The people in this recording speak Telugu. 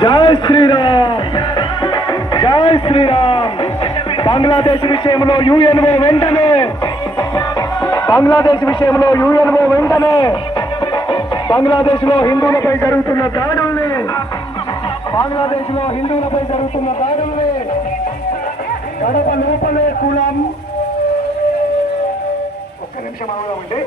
జై శ్రీరామ్. జై శ్రీరామ్. బంగ్లాదేశ్ విషయంలో యుఎన్ఓ వెంటనే. బంగ్లాదేశ్ విషయంలో యుఎన్ఓ వెంటనే. బంగ్లాదేశ్లో హిందువులపై జరుగుతున్న దాడుల్ని. బంగ్లాదేశ్లో హిందువులపై జరుగుతున్న దాడుల్ని. గడప లోపలే కులం. ఒక్క నిమిషం ఆగుదామండి